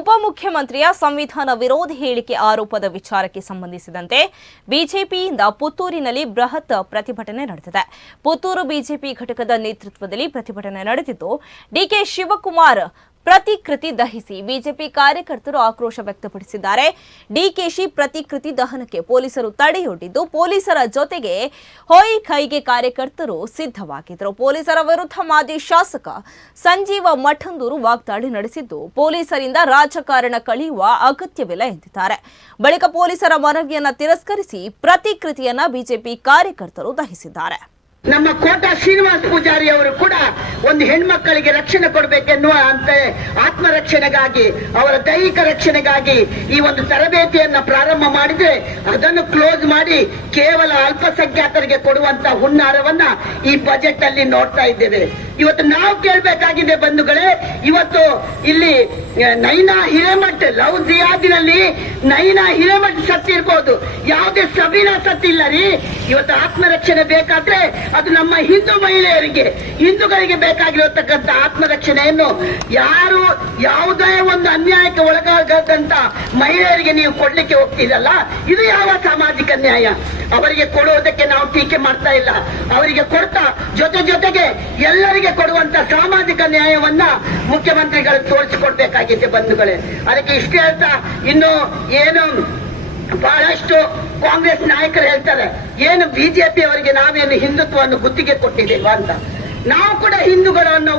ಉಪಮುಖ್ಯಮಂತ್ರಿಯ ಸಂವಿಧಾನ ವಿರೋಧಿ ಹೇಳಿಕೆ ಆರೋಪದ ವಿಚಾರಕ್ಕೆ ಸಂಬಂಧಿಸಿದಂತೆ ಬಿಜೆಪಿಯಿಂದ ಪುತ್ತೂರಿನಲ್ಲಿ ಬೃಹತ್ ಪ್ರತಿಭಟನೆ ನಡೆದಿದೆ. ಪುತ್ತೂರು ಬಿಜೆಪಿ ಘಟಕದ ನೇತೃತ್ವದಲ್ಲಿ ಪ್ರತಿಭಟನೆ ನಡೆದಿದ್ದು, ಡಿಕೆ ಶಿವಕುಮಾರ್ ಪ್ರತಿಕೃತಿ ದಹಿಸಿ ಬಿಜೆಪಿ ಕಾರ್ಯಕರ್ತರು ಆಕ್ರೋಶ ವ್ಯಕ್ತಪಡಿಸಿದ್ದಾರೆ. ಡಿಕೆಶಿ ಪ್ರತಿಕೃತಿ ದಹನಕ್ಕೆ ಪೊಲೀಸರು ತಡೆಯೊಡ್ಡಿದ್ದು, ಪೊಲೀಸರ ಜೊತೆಗೆ ಹೊಯ್ ಕೈಗೆ ಕಾರ್ಯಕರ್ತರು ಸಿದ್ಧವಾಗಿದ್ದರು. ಪೊಲೀಸರ ವಿರುದ್ಧ ಮಾಜಿ ಶಾಸಕ ಸಂಜೀವ ಮಠಂದೂರು ವಾಗ್ದಾಳಿ ನಡೆಸಿದ್ದು, ಪೊಲೀಸರಿಂದ ರಾಜಕಾರಣ ಕಳೆಯುವ ಅಗತ್ಯವಿಲ್ಲ ಎಂದಿದ್ದಾರೆ. ಬಳಿಕ ಪೊಲೀಸರ ಮನವಿಯನ್ನ ತಿರಸ್ಕರಿಸಿ ಪ್ರತಿಕೃತಿಯನ್ನ ಬಿಜೆಪಿ ಕಾರ್ಯಕರ್ತರು ದಹಿಸಿದ್ದಾರೆ. ನಮ್ಮ ಕೋಟ ಶ್ರೀನಿವಾಸ ಪೂಜಾರಿ ಅವರು ಕೂಡ ಒಂದು ಹೆಣ್ಮಕ್ಕಳಿಗೆ ರಕ್ಷಣೆ ಕೊಡಬೇಕೆನ್ನುವ ಅಂತ ಆತ್ಮರಕ್ಷಣೆಗಾಗಿ, ಅವರ ದೈಹಿಕ ರಕ್ಷಣೆಗಾಗಿ ಈ ಒಂದು ತರಬೇತಿಯನ್ನ ಪ್ರಾರಂಭ ಮಾಡಿದ್ರೆ ಅದನ್ನು ಕ್ಲೋಸ್ ಮಾಡಿ ಕೇವಲ ಅಲ್ಪಸಂಖ್ಯಾತರಿಗೆ ಕೊಡುವಂತ ಹುನ್ನಾರವನ್ನ ಈ ಬಜೆಟ್ ಅಲ್ಲಿ ನೋಡ್ತಾ ಇದ್ದೇವೆ. ಇವತ್ತು ನಾವು ಕೇಳಬೇಕಾಗಿದೆ ಬಂಧುಗಳೇ, ಇವತ್ತು ಇಲ್ಲಿ ನೈನಾ ಹಿರೇಮಠ್ ಲವ್ ಜಿಯಾದಿನಲ್ಲಿ ನೈನಾ ಹಿರೇಮಠ್ ಸತ್ತಿರ್ಬೋದು, ಯಾವುದೇ ಸಬೀನಾ ಸತ್ತಿಲ್ಲ ರೀ. ಇವತ್ತು ಆತ್ಮರಕ್ಷಣೆ ಬೇಕಾದ್ರೆ ಅದು ನಮ್ಮ ಹಿಂದೂ ಮಹಿಳೆಯರಿಗೆ, ಹಿಂದೂಗಳಿಗೆ ಬೇಕಾಗಿರತಕ್ಕಂಥ ಆತ್ಮರಕ್ಷಣೆಯನ್ನು ಯಾರು ಯಾವುದೇ ಒಂದು ಅನ್ಯಾಯಕ್ಕೆ ಒಳಗಾಗದಂತ ಮಹಿಳೆಯರಿಗೆ ನೀವು ಕೊಡ್ಲಿಕ್ಕೆ ಹೋಗ್ತಿರಲ್ಲ, ಇದು ಯಾವ ಸಾಮಾಜಿಕ ನ್ಯಾಯ? ಅವರಿಗೆ ಕೊಡುವುದಕ್ಕೆ ನಾವು ಟೀಕೆ ಮಾಡ್ತಾ ಇಲ್ಲ, ಅವರಿಗೆ ಕೊಡ್ತಾ ಜೊತೆಗೆ ಎಲ್ಲರಿಗೆ ಕೊಡುವಂತ ಸಾಮಾಜಿಕ ನ್ಯಾಯವನ್ನ ಮುಖ್ಯಮಂತ್ರಿಗಳು ತೋರಿಸಿಕೊಡ್ಬೇಕಾಗಿದೆ ಬಂಧುಗಳೇ. ಅದಕ್ಕೆ ಇಷ್ಟ ಹೇಳ್ತಾ, ಇನ್ನು ಏನು ಬಹಳಷ್ಟು ಕಾಂಗ್ರೆಸ್ ನಾಯಕರು ಹೇಳ್ತಾರೆ, ಏನು ಬಿಜೆಪಿ ಅವರಿಗೆ ನಾವೇನು ಹಿಂದುತ್ವವನ್ನು ಗುತ್ತಿಗೆ ಕೊಟ್ಟಿದ್ದೇವಾ ಅಂತ. ನಾವು ಕೂಡ ಹಿಂದೂಗಳ ಉಲ್ಲೇಖವನ್ನು